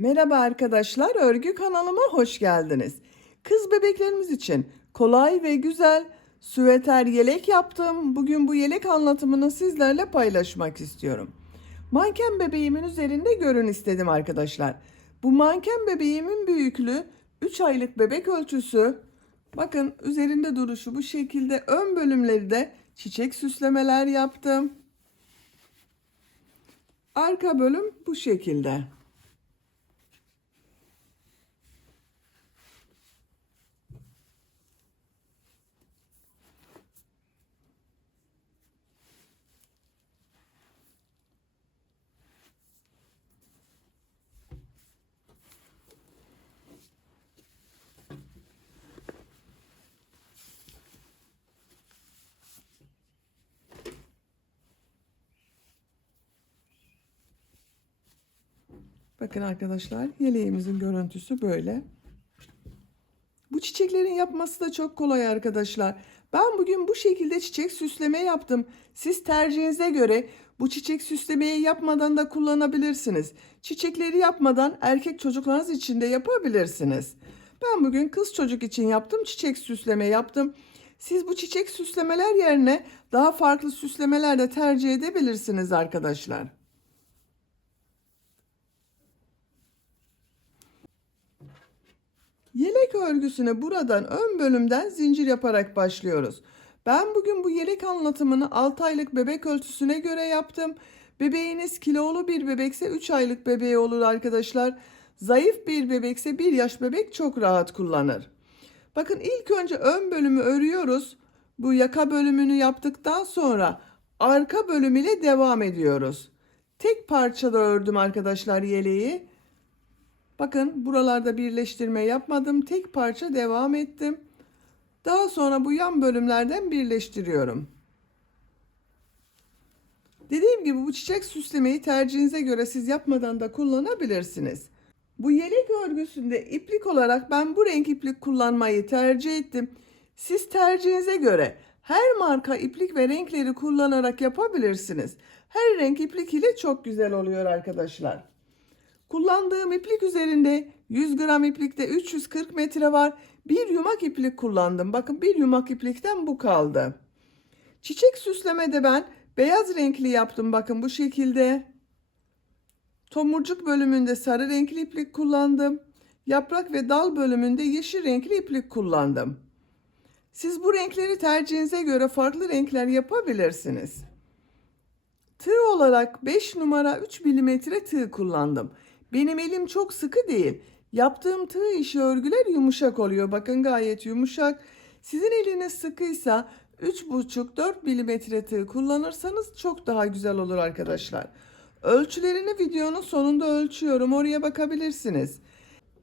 Merhaba arkadaşlar, örgü kanalıma hoş geldiniz. Kız bebeklerimiz için kolay ve güzel süveter yelek yaptım. Bugün bu yelek anlatımını sizlerle paylaşmak istiyorum. Manken bebeğimin üzerinde görün istedim arkadaşlar. Bu manken bebeğimin büyüklüğü 3 aylık bebek ölçüsü. Bakın üzerinde duruşu bu şekilde. Ön bölümleri de çiçek süslemeler yaptım. Arka bölüm bu şekilde. Bakın arkadaşlar, yeleğimizin görüntüsü böyle. Bu çiçeklerin yapması da çok kolay arkadaşlar. Ben bugün bu şekilde çiçek süsleme yaptım. Siz tercihinize göre bu çiçek süslemeyi yapmadan da kullanabilirsiniz. Çiçekleri yapmadan erkek çocuklarınız için de yapabilirsiniz. Ben bugün kız çocuk için yaptım. Çiçek süsleme yaptım. Siz bu çiçek süslemeler yerine daha farklı süslemeler de tercih edebilirsiniz arkadaşlar. Yelek örgüsüne buradan ön bölümden zincir yaparak başlıyoruz. Ben bugün bu yelek anlatımını 6 aylık bebek ölçüsüne göre yaptım. Bebeğiniz kilolu bir bebekse 3 aylık bebeği olur arkadaşlar. Zayıf bir bebekse 1 yaş bebek çok rahat kullanır. Bakın ilk önce ön bölümü örüyoruz. Bu yaka bölümünü yaptıktan sonra arka bölüm ile devam ediyoruz. Tek parçada ördüm arkadaşlar yeleği. Bakın buralarda birleştirme yapmadım. Tek parça devam ettim. Daha sonra bu yan bölümlerden birleştiriyorum. Dediğim gibi bu çiçek süslemeyi tercihinize göre siz yapmadan da kullanabilirsiniz. Bu yelek örgüsünde iplik olarak ben bu renk iplik kullanmayı tercih ettim. Siz tercihinize göre her marka iplik ve renkleri kullanarak yapabilirsiniz. Her renk iplik ile çok güzel oluyor arkadaşlar. Kullandığım iplik üzerinde 100 gram iplikte 340 metre var. Bir yumak iplik kullandım. Bakın bir yumak iplikten bu kaldı. Çiçek süslemede ben beyaz renkli yaptım. Bakın bu şekilde. Tomurcuk bölümünde sarı renkli iplik kullandım. Yaprak ve dal bölümünde yeşil renkli iplik kullandım. Siz bu renkleri tercihinize göre farklı renkler yapabilirsiniz. Tığ olarak 5 numara 3 milimetre tığ kullandım. Benim elim çok sıkı değil. Yaptığım tığ işi örgüler yumuşak oluyor. Bakın gayet yumuşak. Sizin eliniz sıkıysa 3,5-4 milimetre tığ kullanırsanız çok daha güzel olur arkadaşlar. Ölçülerini videonun sonunda ölçüyorum. Oraya bakabilirsiniz.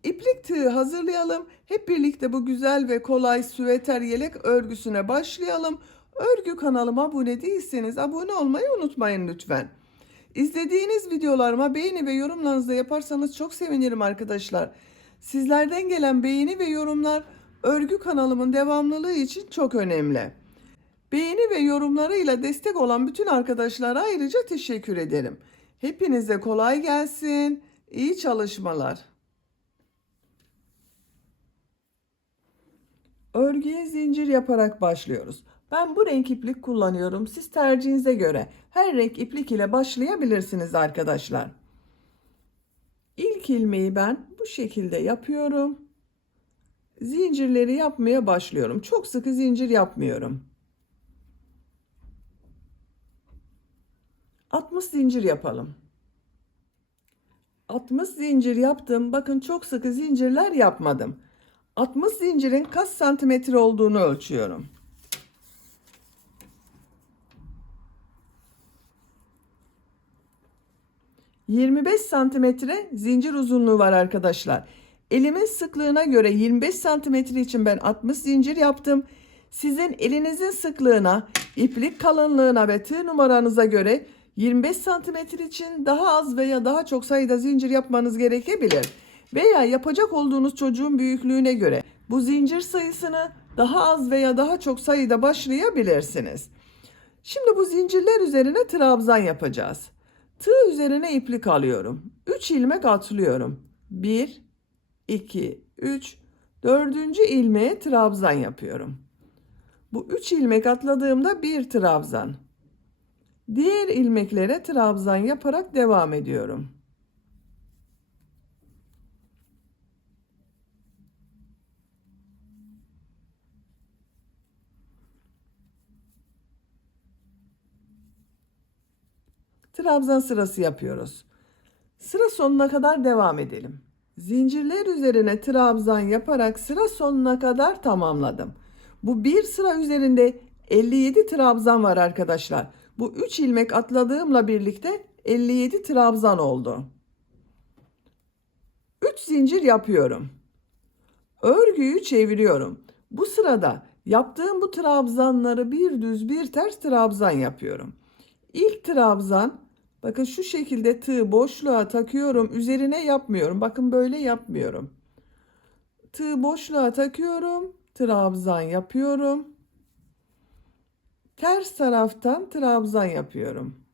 İplik tığı hazırlayalım. Hep birlikte bu güzel ve kolay süveter yelek örgüsüne başlayalım. Örgü kanalıma abone değilseniz abone olmayı unutmayın lütfen. İzlediğiniz videolarıma beğeni ve yorumlarınızı da yaparsanız çok sevinirim arkadaşlar. Sizlerden gelen beğeni ve yorumlar örgü kanalımın devamlılığı için çok önemli. Beğeni ve yorumlarıyla destek olan bütün arkadaşlara ayrıca teşekkür ederim. Hepinize kolay gelsin. İyi çalışmalar. Örgüye zincir yaparak başlıyoruz. Ben bu renk iplik kullanıyorum. Siz tercihinize göre her renk iplik ile başlayabilirsiniz arkadaşlar. İlk ilmeği ben bu şekilde yapıyorum. Zincirleri yapmaya başlıyorum. Çok sıkı zincir yapmıyorum. 60 zincir yapalım. 60 zincir yaptım. Bakın çok sıkı zincirler yapmadım. 60 zincirin kaç santimetre olduğunu ölçüyorum. 25 santimetre zincir uzunluğu var arkadaşlar. Elimin sıklığına göre 25 santimetre için ben 60 zincir yaptım. Sizin elinizin sıklığına, iplik kalınlığına ve tığ numaranıza göre 25 santimetre için daha az veya daha çok sayıda zincir yapmanız gerekebilir. Veya yapacak olduğunuz çocuğun büyüklüğüne göre bu zincir sayısını daha az veya daha çok sayıda başlayabilirsiniz. Şimdi bu zincirler üzerine trabzan yapacağız. Tığ üzerine iplik alıyorum. 3 ilmek atlıyorum. 1, 2, 3, dördüncü ilmeğe trabzan yapıyorum. Bu 3 ilmek atladığımda bir trabzan. Diğer ilmeklere trabzan yaparak devam ediyorum. Trabzan sırası yapıyoruz. Sıra sonuna kadar devam edelim. Zincirler üzerine trabzan yaparak sıra sonuna kadar tamamladım. Bu bir sıra üzerinde 57 trabzan var arkadaşlar. Bu 3 ilmek atladığımla birlikte 57 trabzan oldu. 3 zincir yapıyorum. Örgüyü çeviriyorum. Bu sırada yaptığım bu trabzanları bir düz bir ters trabzan yapıyorum. İlk trabzan, bakın şu şekilde tığ boşluğa takıyorum. Üzerine yapmıyorum. Bakın böyle yapmıyorum. Tığ boşluğa takıyorum. Trabzan yapıyorum. Ters taraftan trabzan yapıyorum.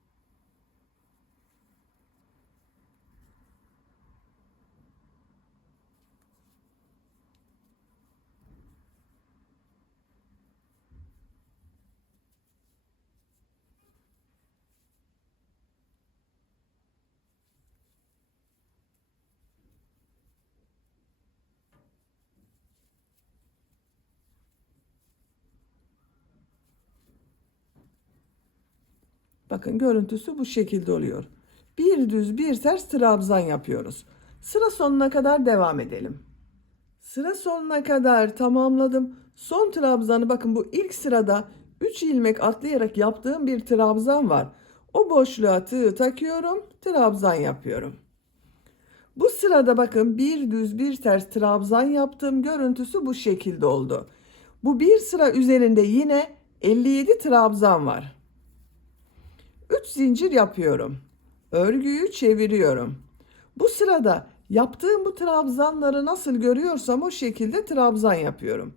Bakın görüntüsü bu şekilde oluyor. Bir düz bir ters trabzan yapıyoruz. Sıra sonuna kadar devam edelim. Sıra sonuna kadar tamamladım. Son trabzanı, bakın bu ilk sırada 3 ilmek atlayarak yaptığım bir trabzan var. O boşluğa tığ takıyorum, trabzan yapıyorum. Bu sırada bakın bir düz bir ters trabzan yaptım. Görüntüsü bu şekilde oldu. Bu bir sıra üzerinde yine 57 trabzan var. 3 zincir yapıyorum. Örgüyü çeviriyorum. Bu sırada yaptığım bu trabzanları nasıl görüyorsam o şekilde trabzan yapıyorum.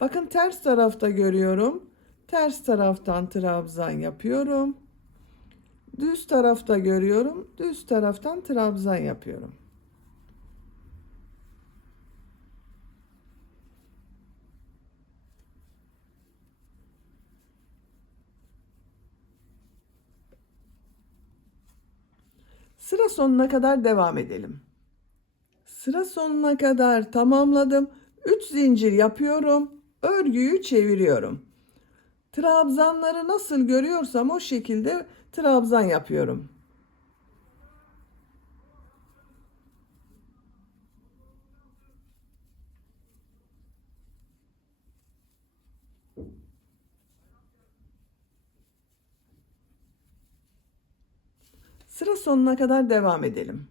Bakın ters tarafta görüyorum. Ters taraftan trabzan yapıyorum. Düz tarafta görüyorum. Düz taraftan trabzan yapıyorum. Sıra sonuna kadar devam edelim. Sıra sonuna kadar tamamladım. 3 zincir yapıyorum. Örgüyü çeviriyorum. Trabzanları nasıl görüyorsam o şekilde trabzan yapıyorum. Sıra sonuna kadar devam edelim.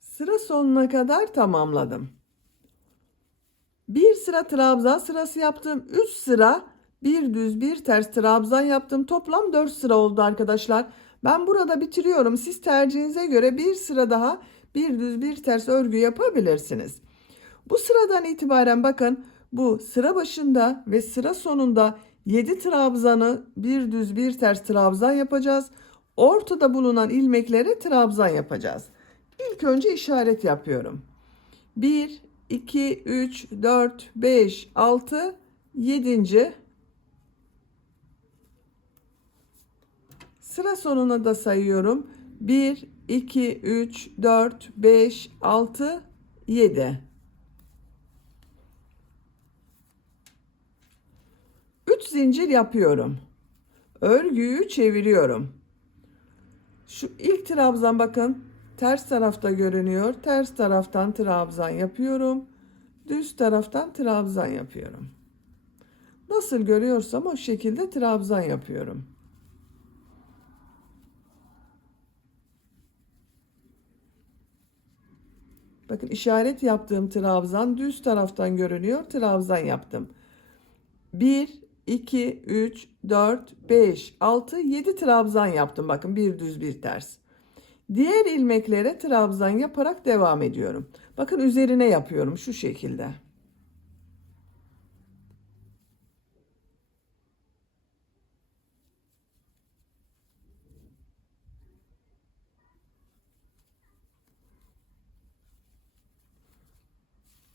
Sıra sonuna kadar tamamladım. Bir sıra trabzan sırası yaptım. 3 sıra bir düz bir ters trabzan yaptım. Toplam 4 sıra oldu arkadaşlar. Ben burada bitiriyorum. Siz tercihinize göre bir sıra daha bir düz bir ters örgü yapabilirsiniz. Bu sıradan itibaren bakın, bu sıra başında ve sıra sonunda 7 trabzanı bir düz bir ters trabzan yapacağız. Ortada bulunan ilmeklere trabzan yapacağız. İlk önce işaret yapıyorum. 1, 2, 3, 4, 5, 6, 7. Sıra sonuna da sayıyorum. 1, 2, 3, 4, 5, 6, 7. 3 zincir yapıyorum. Örgüyü çeviriyorum. Şu ilk trabzan bakın ters tarafta görünüyor. Ters taraftan trabzan yapıyorum. Düz taraftan trabzan yapıyorum. Nasıl görüyorsam o şekilde trabzan yapıyorum. Bakın işaret yaptığım trabzan düz taraftan görünüyor. Trabzan yaptım. 1, 2, 3, 4, 5, 6, 7 trabzan yaptım. Bakın bir düz bir ters. Diğer ilmeklere trabzan yaparak devam ediyorum. Bakın üzerine yapıyorum şu şekilde.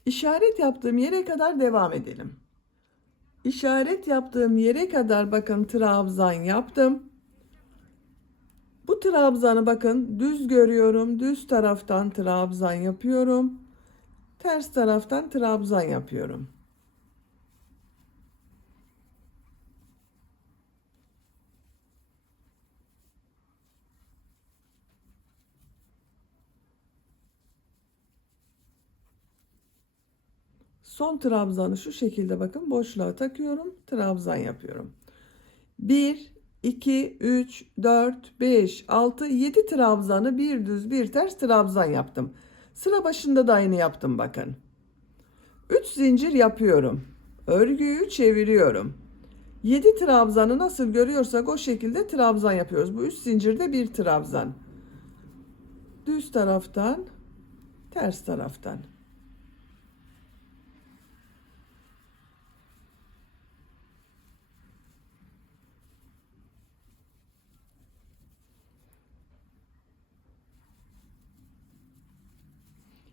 İşaret yaptığım yere kadar devam edelim. İşaret yaptığım yere kadar bakın trabzan yaptım. Bu trabzanı bakın düz görüyorum. Düz taraftan trabzan yapıyorum. Ters taraftan trabzan yapıyorum. Son trabzanı şu şekilde bakın boşluğa takıyorum. Trabzan yapıyorum. 1, 2, 3, 4, 5, 6, 7 trabzanı bir düz bir ters trabzan yaptım. Sıra başında da aynı yaptım bakın. 3 zincir yapıyorum. Örgüyü çeviriyorum. 7 trabzanı nasıl görüyorsak o şekilde trabzan yapıyoruz. Bu 3 zincirde bir trabzan. Düz taraftan, ters taraftan.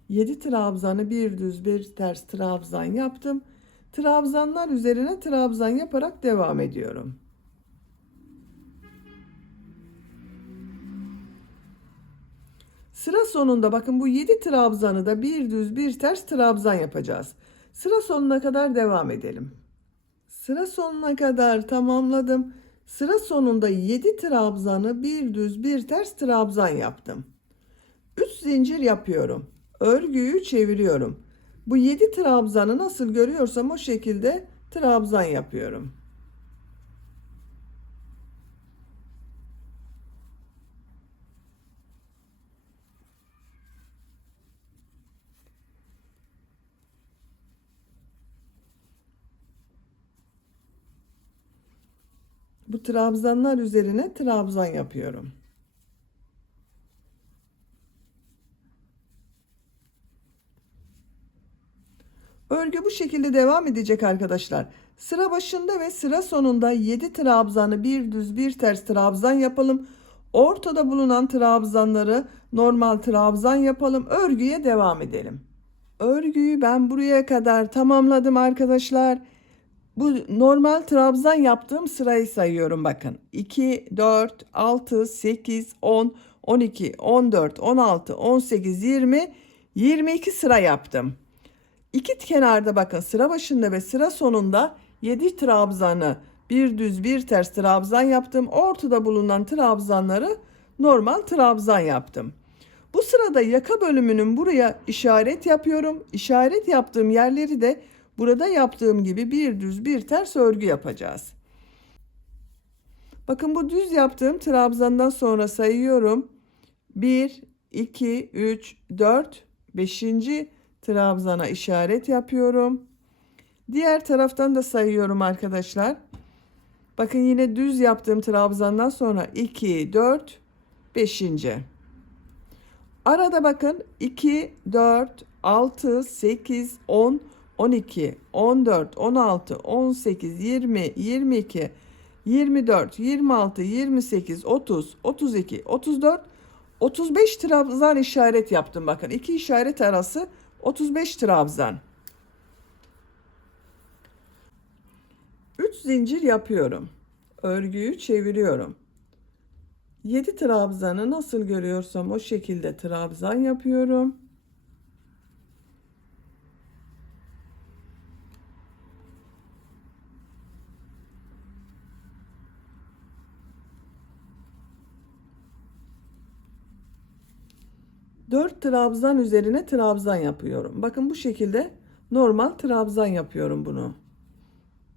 Yedi trabzanı bir düz bir ters trabzan yaptım. Trabzanlar üzerine trabzan yaparak devam ediyorum. Sıra sonunda bakın bu 7 trabzanı da bir düz bir ters trabzan yapacağız. Sıra sonuna kadar devam edelim. Sıra sonuna kadar tamamladım. Sıra sonunda 7 trabzanı bir düz bir ters trabzan yaptım. 3 zincir yapıyorum. Örgüyü çeviriyorum. Bu 7 trabzanı nasıl görüyorsam o şekilde trabzan yapıyorum. Bu trabzanlar üzerine trabzan yapıyorum. Örgü bu şekilde devam edecek arkadaşlar. Sıra başında ve sıra sonunda 7 trabzanı bir düz bir ters trabzan yapalım. Ortada bulunan trabzanları normal trabzan yapalım. Örgüye devam edelim. Örgüyü ben buraya kadar tamamladım arkadaşlar. Bu normal trabzan yaptığım sırayı sayıyorum bakın. 2, 4, 6, 8, 10, 12, 14, 16, 18, 20, 22 sıra yaptım. İki kenarda bakın sıra başında ve sıra sonunda 7 trabzanı bir düz bir ters trabzan yaptım. Ortada bulunan trabzanları normal trabzan yaptım. Bu sırada yaka bölümünün buraya işaret yapıyorum. İşaret yaptığım yerleri de burada yaptığım gibi bir düz bir ters örgü yapacağız. Bakın bu düz yaptığım trabzandan sonra sayıyorum. 1, 2, 3, 4, 5. trabzana işaret yapıyorum. Diğer taraftan da sayıyorum arkadaşlar. Bakın yine düz yaptığım trabzandan sonra 2, 4, 5. Arada bakın 2, 4, 6, 8, 10, 12, 14, 16, 18, 20, 22, 24, 26, 28, 30, 32, 34, 35 trabzan işaret yaptım. Bakın iki işaret arası 35 trabzan. 3 zincir yapıyorum. Örgüyü çeviriyorum. 7 trabzanı nasıl görüyorsam o şekilde trabzan yapıyorum. Dört trabzan üzerine trabzan yapıyorum. Bakın bu şekilde normal trabzan yapıyorum bunu.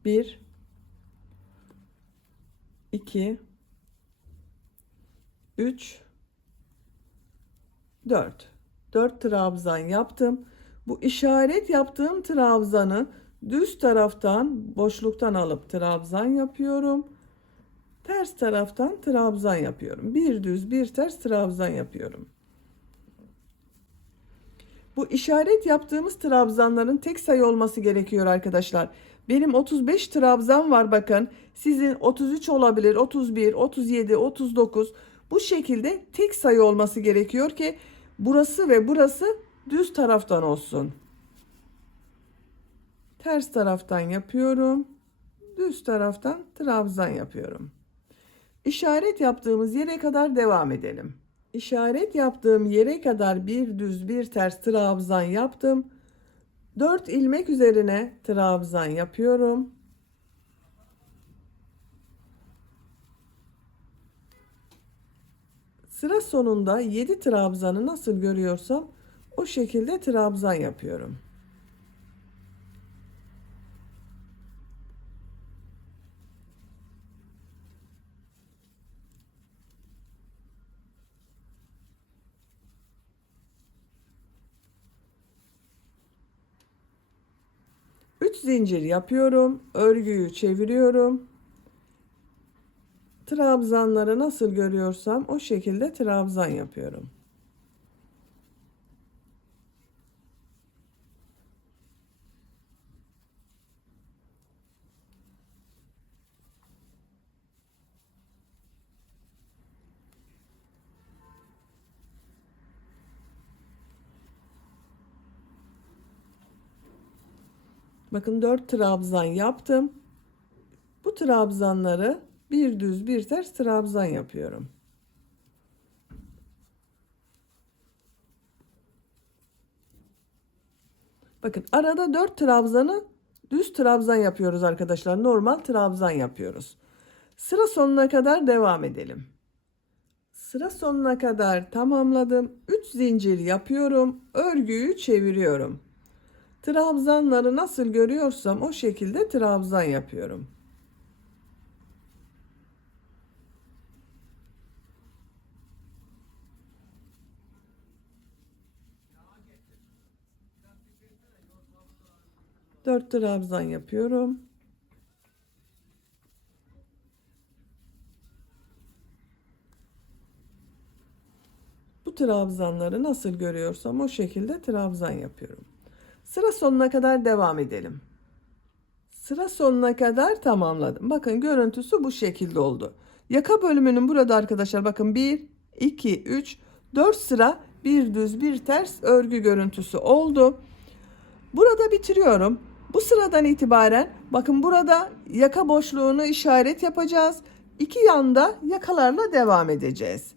1, 2, 3, 4. 4 trabzan yaptım. Bu işaret yaptığım trabzanı düz taraftan boşluktan alıp trabzan yapıyorum. Ters taraftan trabzan yapıyorum. Bir düz bir ters trabzan yapıyorum. Bu işaret yaptığımız trabzanların tek sayı olması gerekiyor arkadaşlar. Benim 35 trabzan var bakın. Sizin 33 olabilir, 31, 37, 39. Bu şekilde tek sayı olması gerekiyor ki burası ve burası düz taraftan olsun. Ters taraftan yapıyorum. Düz taraftan trabzan yapıyorum. İşaret yaptığımız yere kadar devam edelim. İşaret yaptığım yere kadar bir düz bir ters trabzan yaptım. 4 ilmek üzerine trabzan yapıyorum. Sıra sonunda 7 trabzanı nasıl görüyorsam o şekilde trabzan yapıyorum. Üç zincir yapıyorum. Örgüyü çeviriyorum. Trabzanları nasıl görüyorsam o şekilde trabzan yapıyorum. Bakın 4 trabzan yaptım. Bu trabzanları bir düz bir ters trabzan yapıyorum. Bakın arada 4 trabzanı düz trabzan yapıyoruz arkadaşlar. Normal trabzan yapıyoruz. Sıra sonuna kadar devam edelim. Sıra sonuna kadar tamamladım. 3 zincir yapıyorum. Örgüyü çeviriyorum. Trabzanları nasıl görüyorsam o şekilde trabzan yapıyorum. Dört trabzan yapıyorum. Bu trabzanları nasıl görüyorsam o şekilde trabzan yapıyorum. Sıra sonuna kadar devam edelim. Sıra sonuna kadar tamamladım. Bakın görüntüsü bu şekilde oldu. Yaka bölümünün burada arkadaşlar bakın 1, 2, 3, 4 sıra bir düz bir ters örgü görüntüsü oldu. Burada bitiriyorum. Bu sıradan itibaren bakın burada yaka boşluğunu işaret yapacağız. İki yanda yakalarla devam edeceğiz.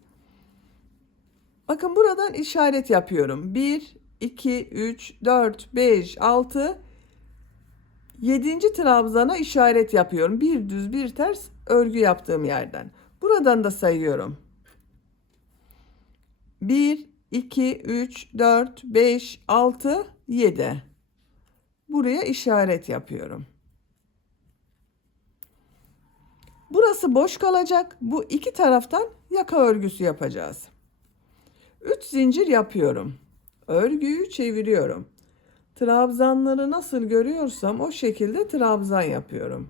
Bakın buradan işaret yapıyorum. 1, 2, 3, 4, 5, 6, 7. trabzana işaret yapıyorum. Bir düz bir ters örgü yaptığım yerden. Buradan da sayıyorum. 1, 2, 3, 4, 5, 6, 7. Buraya işaret yapıyorum. Burası boş kalacak. Bu iki taraftan yaka örgüsü yapacağız. 3 zincir yapıyorum. Örgüyü çeviriyorum. Trabzanları nasıl görüyorsam o şekilde trabzan yapıyorum.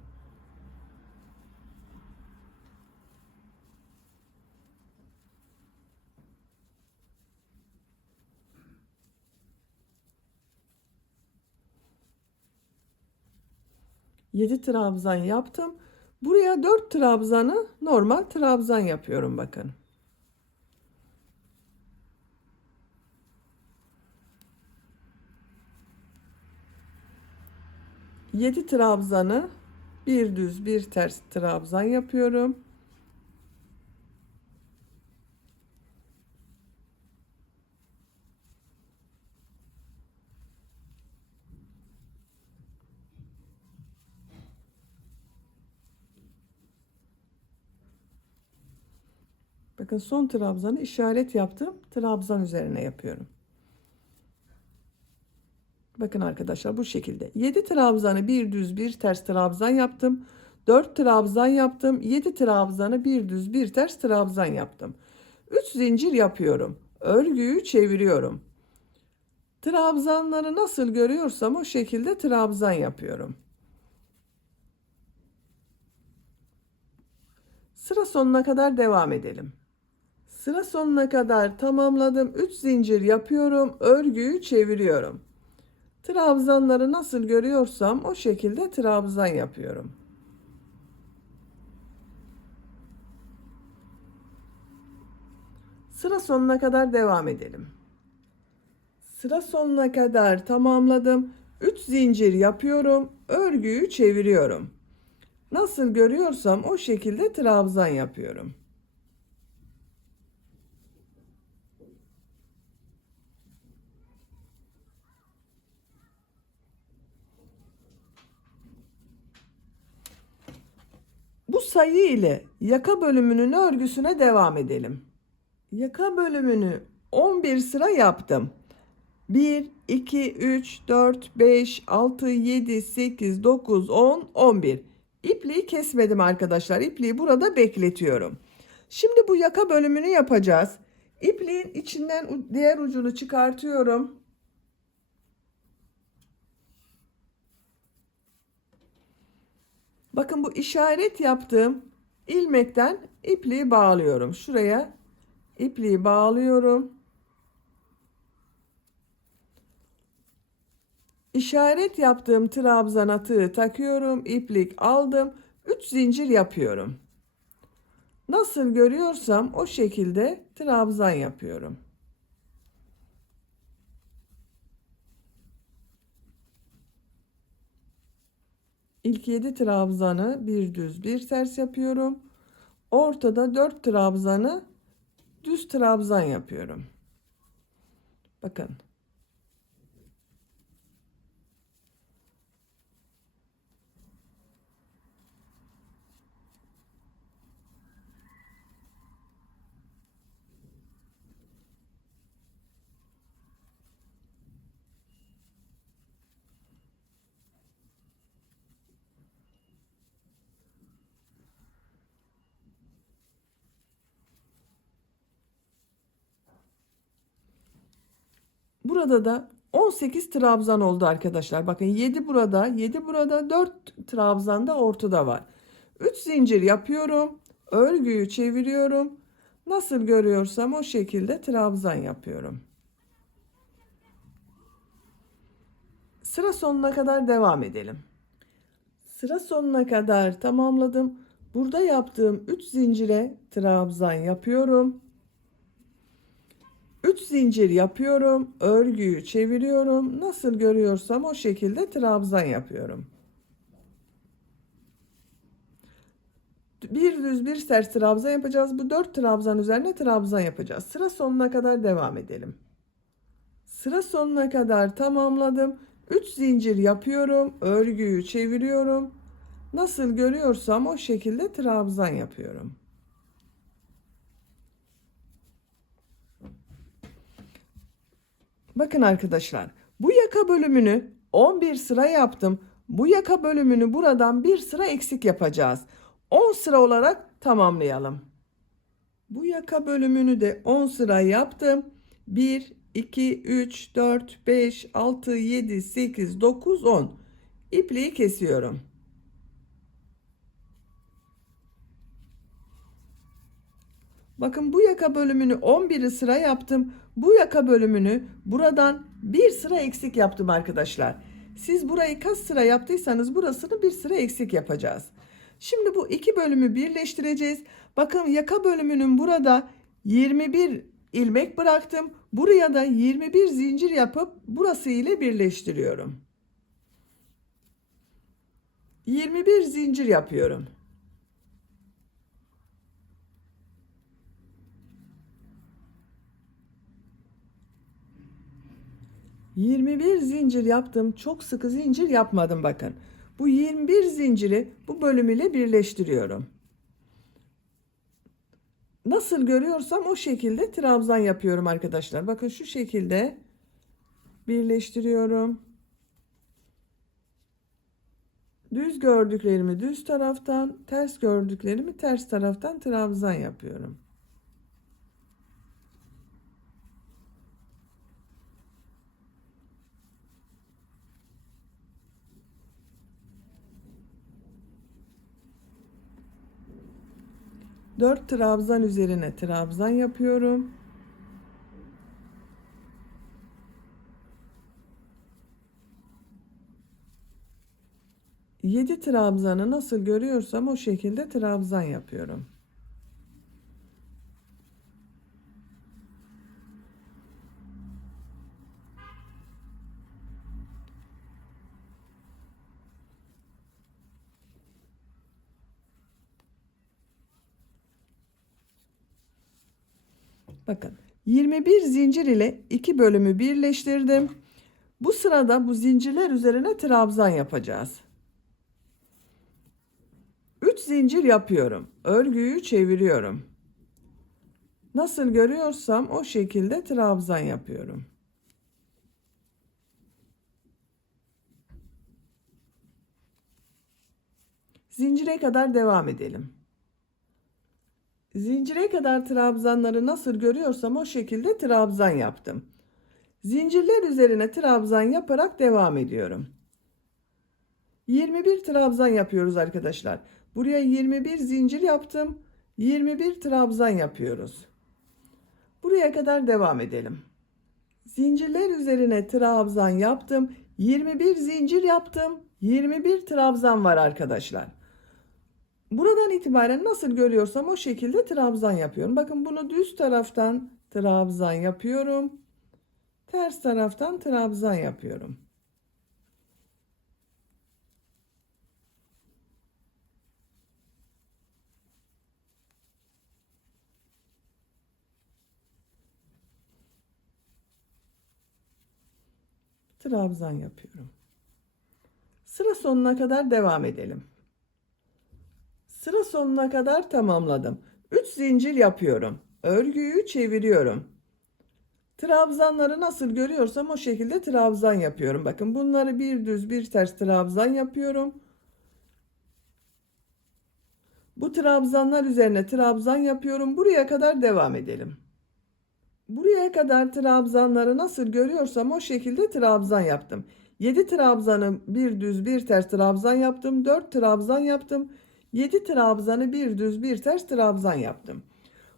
Yedi trabzan yaptım. Buraya 4 trabzanı normal trabzan yapıyorum bakın. Yedi trabzanı bir düz bir ters trabzan yapıyorum. Bakın son trabzanı işaret yaptım. Trabzan üzerine yapıyorum. Bakın arkadaşlar bu şekilde. 7 trabzanı bir düz bir ters trabzan yaptım. 4 trabzan yaptım. 7 trabzanı bir düz bir ters trabzan yaptım. 3 zincir yapıyorum. Örgüyü çeviriyorum. Trabzanları nasıl görüyorsam o şekilde trabzan yapıyorum. Sıra sonuna kadar devam edelim. Sıra sonuna kadar tamamladım. 3 zincir yapıyorum. Örgüyü çeviriyorum. Trabzanları nasıl görüyorsam o şekilde trabzan yapıyorum. Sıra sonuna kadar devam edelim. Sıra sonuna kadar tamamladım. 3 zincir yapıyorum. Örgüyü çeviriyorum. Nasıl görüyorsam o şekilde trabzan yapıyorum. Bu sayı ile yaka bölümünün örgüsüne devam edelim. Yaka bölümünü 11 sıra yaptım. 1, 2, 3, 4, 5, 6, 7, 8, 9, 10, 11. İpliği kesmedim arkadaşlar. İpliği burada bekletiyorum. Şimdi bu yaka bölümünü yapacağız. İpliğin içinden diğer ucunu çıkartıyorum. Bakın bu işaret yaptığım ilmekten ipliği bağlıyorum. Şuraya ipliği bağlıyorum. İşaret yaptığım trabzana tığ takıyorum. İplik aldım. 3 zincir yapıyorum. Nasıl görüyorsam o şekilde trabzan yapıyorum. İlk 7 trabzanı bir düz bir ters yapıyorum. Ortada 4 trabzanı düz trabzan yapıyorum. Bakın. Burada da 18 trabzan oldu arkadaşlar. Bakın 7 burada, 7 burada, 4 trabzan da ortada var. 3 zincir yapıyorum. Örgüyü çeviriyorum. Nasıl görüyorsam o şekilde trabzan yapıyorum. Sıra sonuna kadar devam edelim. Sıra sonuna kadar tamamladım. Burada yaptığım 3 zincire trabzan yapıyorum. 3 zincir yapıyorum. Örgüyü çeviriyorum. Nasıl görüyorsam o şekilde trabzan yapıyorum. Bir düz bir ters trabzan yapacağız. Bu 4 trabzan üzerine trabzan yapacağız. Sıra sonuna kadar devam edelim. Sıra sonuna kadar tamamladım. 3 zincir yapıyorum. Örgüyü çeviriyorum. Nasıl görüyorsam o şekilde trabzan yapıyorum. Bakın arkadaşlar, bu yaka bölümünü 11 sıra yaptım. Bu yaka bölümünü buradan bir sıra eksik yapacağız. 10 sıra olarak tamamlayalım. Bu yaka bölümünü de 10 sıra yaptım. 1, 2, 3, 4, 5, 6, 7, 8, 9, 10. İpliği kesiyorum. Bakın bu yaka bölümünü 11 sıra yaptım. Bu yaka bölümünü buradan bir sıra eksik yaptım arkadaşlar. Siz burayı kaç sıra yaptıysanız burasını bir sıra eksik yapacağız. Şimdi bu iki bölümü birleştireceğiz. Bakın yaka bölümünün burada 21 ilmek bıraktım. Buraya da 21 zincir yapıp burası ile birleştiriyorum. 21 zincir yapıyorum. 21 zincir yaptım. Çok sıkı zincir yapmadım bakın. Bu 21 zinciri bu bölüm ile birleştiriyorum. Nasıl görüyorsam o şekilde trabzan yapıyorum arkadaşlar. Bakın şu şekilde birleştiriyorum. Düz gördüklerimi düz taraftan, ters gördüklerimi ters taraftan trabzan yapıyorum. Dört trabzan üzerine trabzan yapıyorum. Yedi trabzanı nasıl görüyorsam o şekilde trabzan yapıyorum. Bakın 21 zincir ile 2 bölümü birleştirdim. Bu sırada bu zincirler üzerine trabzan yapacağız. 3 zincir yapıyorum. Örgüyü çeviriyorum. Nasıl görüyorsam o şekilde trabzan yapıyorum. Zincire kadar devam edelim. Zincire kadar trabzanları nasıl görüyorsam o şekilde trabzan yaptım. Zincirler üzerine trabzan yaparak devam ediyorum. 21 trabzan yapıyoruz arkadaşlar. Buraya 21 zincir yaptım. 21 trabzan yapıyoruz. Buraya kadar devam edelim. Zincirler üzerine trabzan yaptım. 21 zincir yaptım. 21 trabzan var arkadaşlar. Buradan itibaren nasıl görüyorsam o şekilde trabzan yapıyorum. Bakın bunu düz taraftan trabzan yapıyorum. Ters taraftan trabzan yapıyorum. Trabzan yapıyorum. Sıra sonuna kadar devam edelim. Sıra sonuna kadar tamamladım. 3 zincir yapıyorum. Örgüyü çeviriyorum. Trabzanları nasıl görüyorsam o şekilde trabzan yapıyorum. Bakın bunları bir düz bir ters trabzan yapıyorum. Bu trabzanlar üzerine trabzan yapıyorum. Buraya kadar devam edelim. Buraya kadar trabzanları nasıl görüyorsam o şekilde trabzan yaptım. 7 trabzanı bir düz bir ters trabzan yaptım. 4 trabzan yaptım. 7 trabzanı bir düz bir ters trabzan yaptım.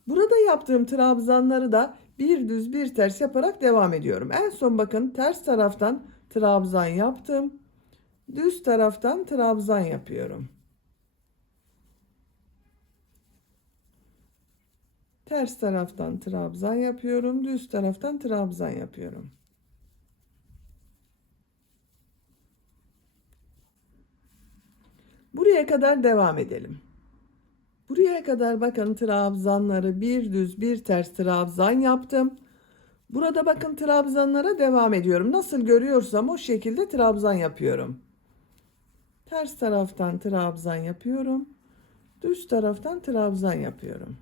Burada yaptığım trabzanları da bir düz bir ters yaparak devam ediyorum. En son bakın ters taraftan trabzan yaptım. Düz taraftan trabzan yapıyorum. Ters taraftan trabzan yapıyorum. Düz taraftan trabzan yapıyorum. Buraya kadar devam edelim. Buraya kadar bakın trabzanları bir düz bir ters trabzan yaptım. Burada bakın trabzanlara devam ediyorum. Nasıl görüyorsam o şekilde trabzan yapıyorum. Ters taraftan trabzan yapıyorum. Düz taraftan trabzan yapıyorum.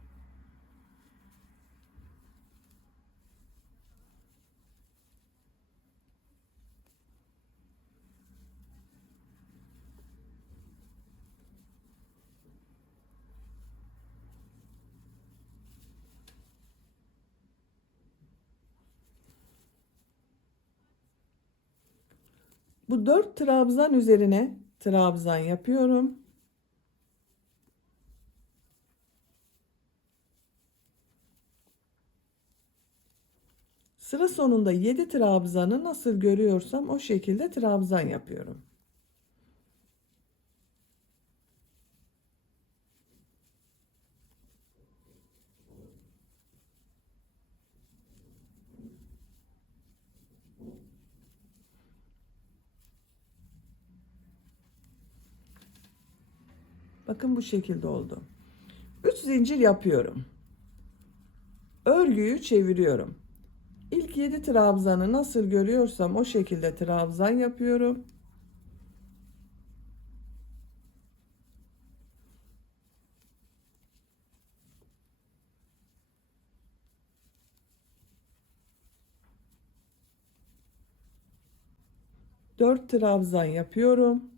Bu 4 trabzan üzerine trabzan yapıyorum. Sıra sonunda 7 trabzanı nasıl görüyorsam o şekilde trabzan yapıyorum. Bakın bu şekilde oldu. 3 zincir yapıyorum. Örgüyü çeviriyorum. İlk 7 trabzanı nasıl görüyorsam o şekilde trabzan yapıyorum. Dört trabzan yapıyorum.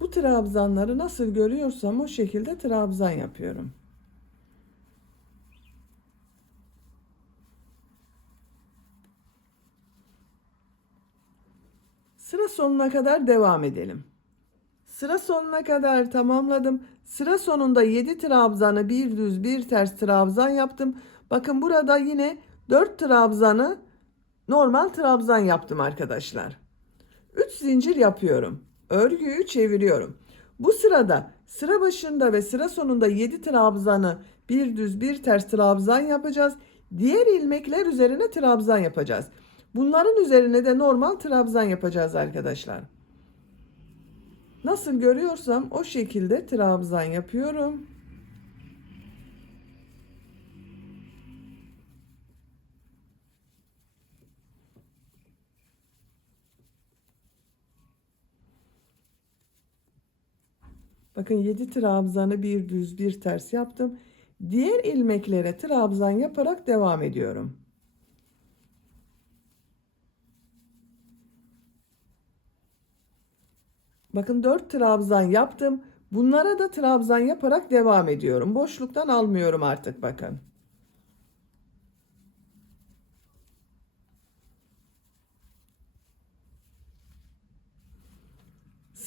Bu trabzanları nasıl görüyorsam o şekilde trabzan yapıyorum. Sıra sonuna kadar devam edelim. Sıra sonuna kadar tamamladım. Sıra sonunda 7 trabzanı bir düz bir ters trabzan yaptım. Bakın burada yine 4 trabzanı normal trabzan yaptım arkadaşlar. 3 zincir yapıyorum. Örgüyü çeviriyorum. Bu sırada sıra başında ve sıra sonunda 7 trabzanı bir düz bir ters trabzan yapacağız. Diğer ilmekler üzerine trabzan yapacağız. Bunların üzerine de normal trabzan yapacağız arkadaşlar. Nasıl görüyorsam o şekilde trabzan yapıyorum. Bakın 7 trabzanı bir düz bir ters yaptım. Diğer ilmeklere trabzan yaparak devam ediyorum. Bakın 4 trabzan yaptım. Bunlara da trabzan yaparak devam ediyorum. Boşluktan almıyorum artık bakın.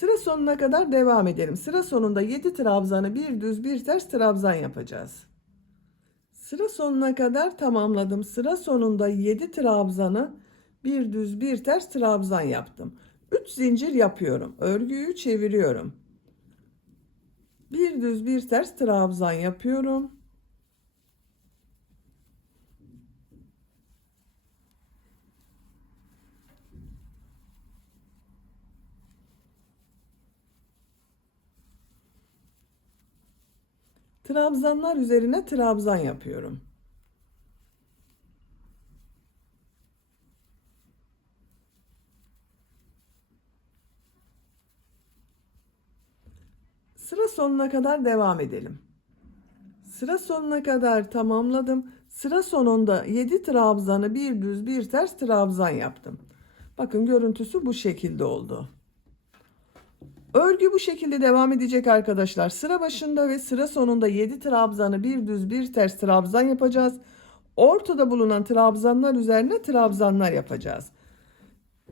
Sıra sonuna kadar devam edelim. Sıra sonunda 7 trabzanı bir düz bir ters trabzan yapacağız. Sıra sonuna kadar tamamladım. Sıra sonunda 7 trabzanı bir düz bir ters trabzan yaptım. 3 zincir yapıyorum. Örgüyü çeviriyorum. Bir düz bir ters trabzan yapıyorum. Trabzanlar üzerine trabzan yapıyorum. Sıra sonuna kadar devam edelim. Sıra sonuna kadar tamamladım. Sıra sonunda 7 trabzanı bir düz bir ters trabzan yaptım. Bakın görüntüsü bu şekilde oldu. Örgü bu şekilde devam edecek arkadaşlar. Sıra başında ve sıra sonunda 7 trabzanı bir düz bir ters trabzan yapacağız. Ortada bulunan trabzanlar üzerine trabzanlar yapacağız.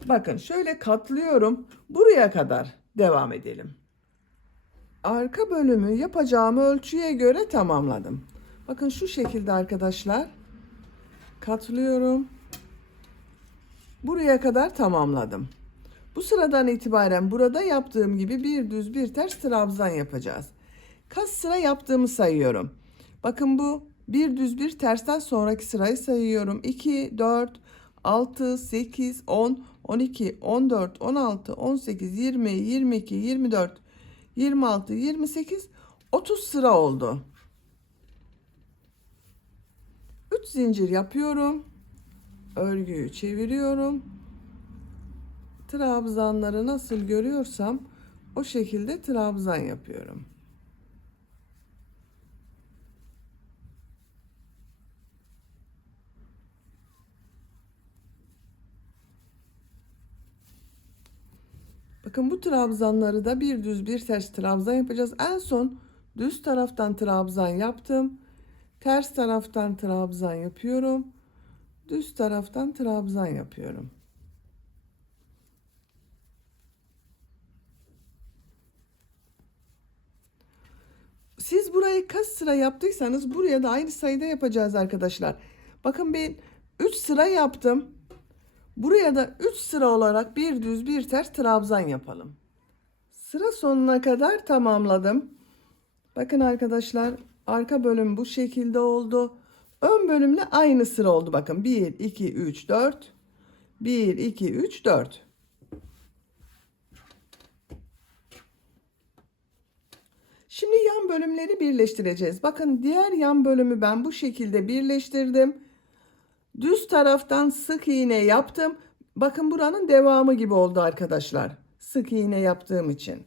Bakın şöyle katlıyorum. Buraya kadar devam edelim. Arka bölümü yapacağım ölçüye göre tamamladım. Bakın şu şekilde arkadaşlar. Katlıyorum. Buraya kadar tamamladım. Bu sıradan itibaren burada yaptığım gibi bir düz bir ters trabzan yapacağız. Kaç sıra yaptığımı sayıyorum. Bakın bu bir düz bir tersten sonraki sırayı sayıyorum. 2, 4, 6, 8, 10, 12, 14, 16, 18, 20, 22, 24, 26, 28, 30 sıra oldu. 3 zincir yapıyorum. Örgüyü çeviriyorum. Trabzanları nasıl görüyorsam o şekilde trabzan yapıyorum. Bakın bu trabzanları da bir düz bir ters trabzan yapacağız. En son düz taraftan trabzan yaptım. Ters taraftan trabzan yapıyorum. Düz taraftan trabzan yapıyorum. Siz burayı kaç sıra yaptıysanız buraya da aynı sayıda yapacağız arkadaşlar. Bakın ben 3 sıra yaptım. Buraya da 3 sıra olarak bir düz bir ters trabzan yapalım. Sıra sonuna kadar tamamladım. Bakın arkadaşlar arka bölüm bu şekilde oldu. Ön bölümle aynı sıra oldu. Bakın 1, 2, 3, 4. 1, 2, 3, 4. Şimdi yan bölümleri birleştireceğiz. Bakın diğer yan bölümü ben bu şekilde birleştirdim. Düz taraftan sık iğne yaptım. Bakın buranın devamı gibi oldu arkadaşlar. Sık iğne yaptığım için.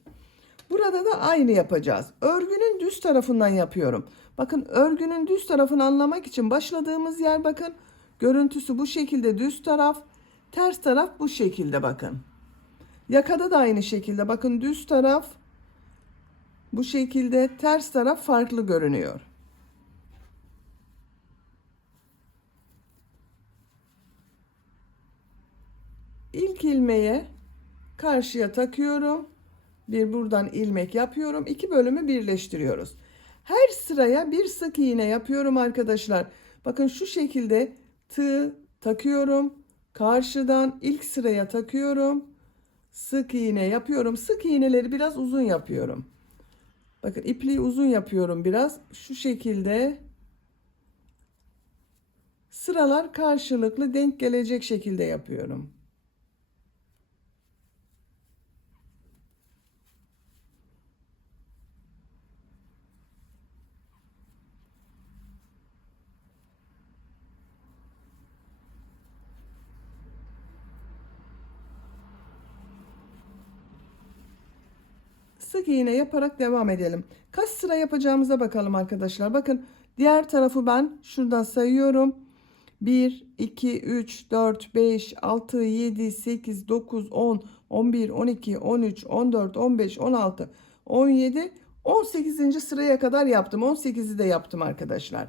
Burada da aynı yapacağız. Örgünün düz tarafından yapıyorum. Bakın örgünün düz tarafını anlamak için başladığımız yer bakın. Görüntüsü bu şekilde düz taraf. Ters taraf bu şekilde bakın. Yakada da aynı şekilde bakın düz taraf bu şekilde, ters taraf farklı görünüyor. İlk ilmeğe karşıya takıyorum. Bir buradan ilmek yapıyorum. İki bölümü birleştiriyoruz. Her sıraya bir sık iğne yapıyorum arkadaşlar. Bakın şu şekilde tığ takıyorum. Karşıdan ilk sıraya takıyorum. Sık iğne yapıyorum. Sık iğneleri biraz uzun yapıyorum. Bakın ipliği uzun yapıyorum biraz. Şu şekilde sıralar karşılıklı denk gelecek şekilde yapıyorum. sık iğne yaparak devam edelim. Kaç sıra yapacağımıza bakalım arkadaşlar. Bakın diğer tarafı ben şuradan sayıyorum. 1, 2, 3, 4, 5, 6, 7, 8, 9, 10, 11, 12, 13, 14, 15, 16, 17, 18. sıraya kadar yaptım. 18'i de yaptım arkadaşlar.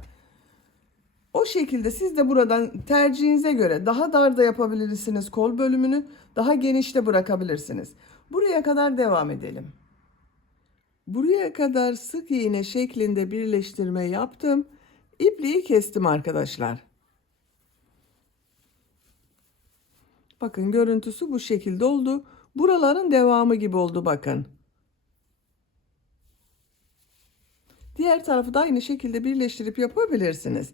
O şekilde siz de buradan tercihinize göre daha dar da yapabilirsiniz kol bölümünü, daha geniş de bırakabilirsiniz. Buraya kadar devam edelim. Buraya kadar sık iğne şeklinde birleştirme yaptım. İpliği kestim arkadaşlar. Bakın görüntüsü bu şekilde oldu. Buraların devamı gibi oldu bakın. Diğer tarafı da aynı şekilde birleştirip yapabilirsiniz.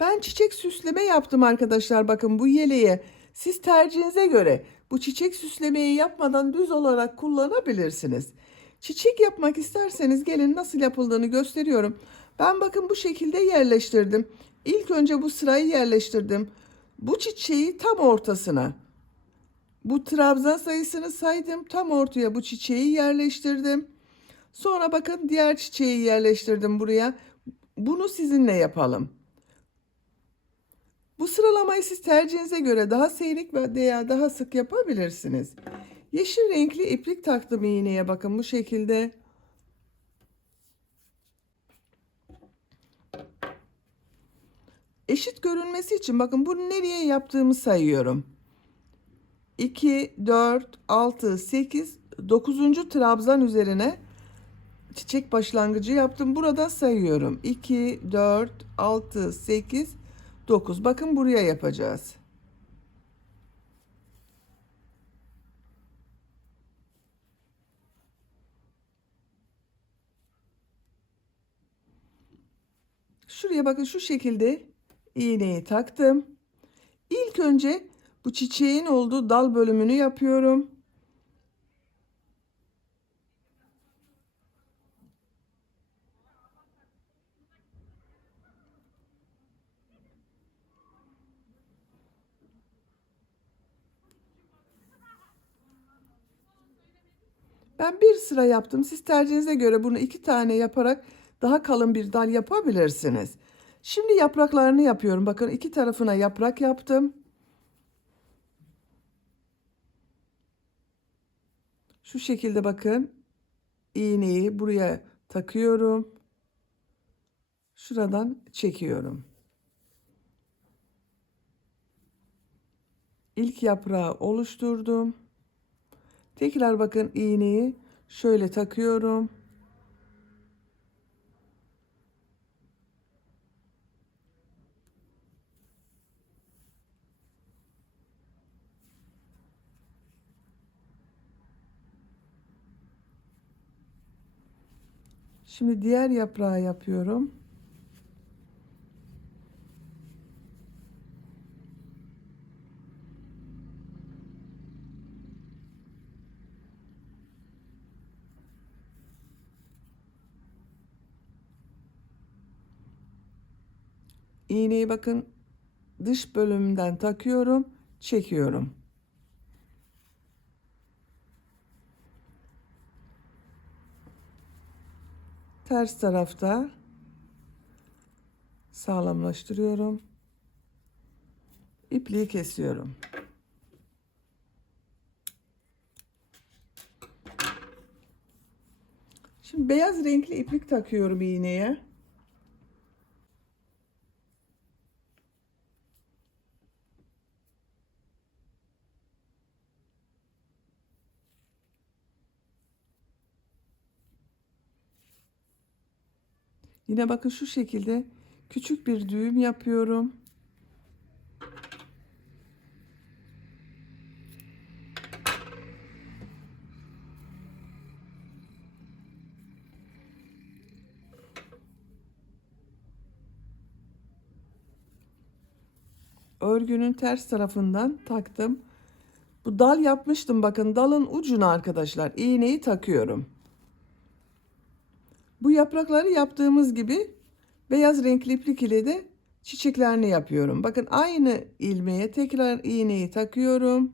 Ben çiçek süsleme yaptım arkadaşlar. Bakın bu yeleğe siz tercihinize göre bu çiçek süslemeyi yapmadan düz olarak kullanabilirsiniz. Çiçek yapmak isterseniz gelin nasıl yapıldığını gösteriyorum. Ben bakın bu şekilde yerleştirdim. İlk önce bu sırayı yerleştirdim. Bu çiçeği tam ortasına. Bu trabzan sayısını saydım. Tam ortaya bu çiçeği yerleştirdim. Sonra bakın diğer çiçeği yerleştirdim buraya. Bunu sizinle yapalım. Bu sıralamayı siz tercihinize göre daha seyrek veya daha sık yapabilirsiniz. Yeşil renkli iplik taktım iğneye bakın bu şekilde. Eşit görünmesi için bakın bunu nereye yaptığımı sayıyorum. 2, 4, 6, 8, 9. trabzan üzerine çiçek başlangıcı yaptım. Burada sayıyorum. 2, 4, 6, 8, 9. Bakın buraya yapacağız. Şuraya bakın şu şekilde iğneyi taktım. İlk önce bu çiçeğin olduğu dal bölümünü yapıyorum. Ben bir sıra yaptım. Siz tercihinize göre bunu 2 tane yaparak daha kalın bir dal yapabilirsiniz. Şimdi yapraklarını yapıyorum. Bakın iki tarafına yaprak yaptım. Şu şekilde bakın. İğneyi buraya takıyorum. Şuradan çekiyorum. İlk yaprağı oluşturdum. Tekrar bakın iğneyi şöyle takıyorum. Şimdi diğer yaprağı yapıyorum. İğneyi bakın dış bölümünden takıyorum, çekiyorum. Ters tarafta sağlamlaştırıyorum. İpliği kesiyorum. Şimdi beyaz renkli iplik takıyorum iğneye. Yine bakın şu şekilde küçük bir düğüm yapıyorum. Örgünün ters tarafından taktım. Bu dal yapmıştım bakın dalın ucuna arkadaşlar iğneyi takıyorum. Bu yaprakları yaptığımız gibi beyaz renkli iplik ile de çiçeklerini yapıyorum. Bakın aynı ilmeğe tekrar iğneyi takıyorum.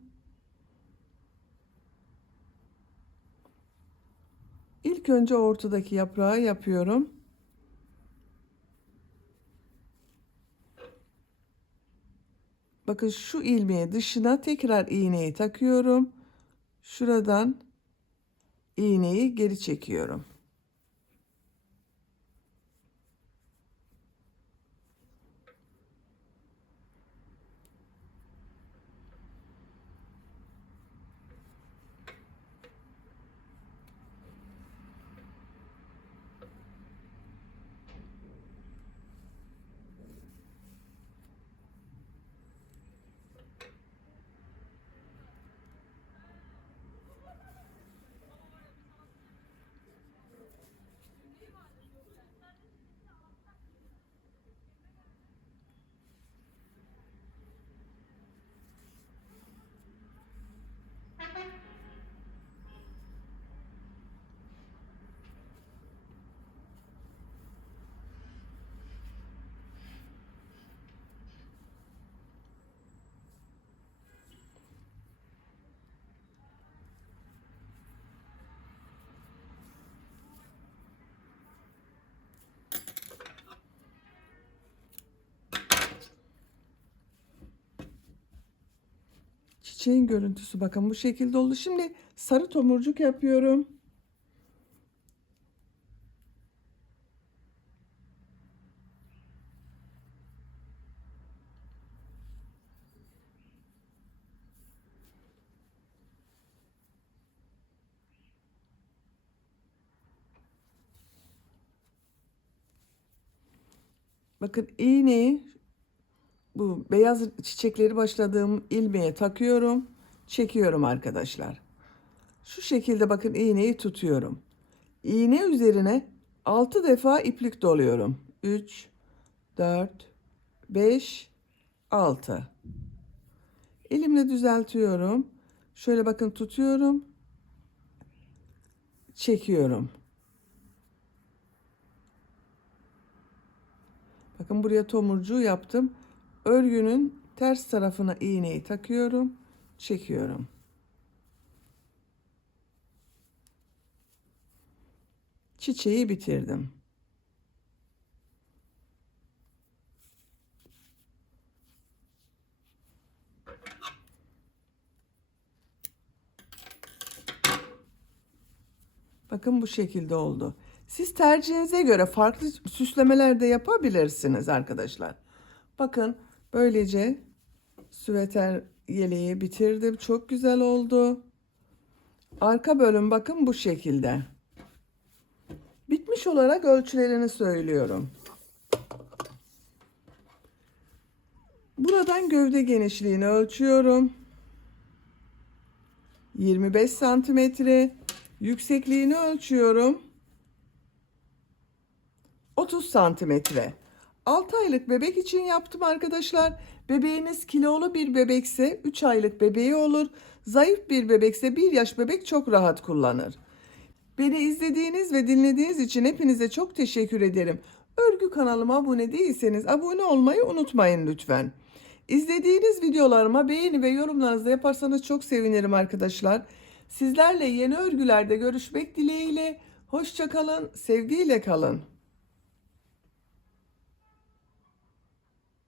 İlk İlk önce ortadaki yaprağı yapıyorum. Bakın şu ilmeği dışına tekrar iğneyi takıyorum. Şuradan iğneyi geri çekiyorum. Çiçeğin görüntüsü bakın bu şekilde oldu. Şimdi sarı tomurcuk yapıyorum. Bakın iğneyi bu beyaz çiçekleri başladığım ilmeğe takıyorum. Çekiyorum arkadaşlar. Şu şekilde bakın iğneyi tutuyorum. İğne üzerine 6 defa iplik doluyorum. 3, 4, 5, 6. Elimle düzeltiyorum. Şöyle bakın tutuyorum. Çekiyorum. Bakın buraya tomurcuğu yaptım. Örgünün ters tarafına iğneyi takıyorum. Çekiyorum. Çiçeği bitirdim. Bakın bu şekilde oldu. Siz tercihinize göre farklı süslemeler de yapabilirsiniz arkadaşlar. Bakın böylece süveter yeleği bitirdim. Çok güzel oldu. Arka bölüm bakın bu şekilde. Bitmiş olarak ölçülerini söylüyorum. Buradan gövde genişliğini ölçüyorum. 25 santimetre. Yüksekliğini ölçüyorum. 30 santimetre. 6 aylık bebek için yaptım arkadaşlar. Bebeğiniz kilolu bir bebekse 3 aylık bebeği olur. Zayıf bir bebekse 1 yaş bebek çok rahat kullanır. Beni izlediğiniz ve dinlediğiniz için hepinize çok teşekkür ederim. Örgü kanalıma abone değilseniz abone olmayı unutmayın lütfen. İzlediğiniz videolarıma beğeni ve yorumlarınızı yaparsanız çok sevinirim arkadaşlar. Sizlerle yeni örgülerde görüşmek dileğiyle. Hoşça kalın, sevgiyle kalın.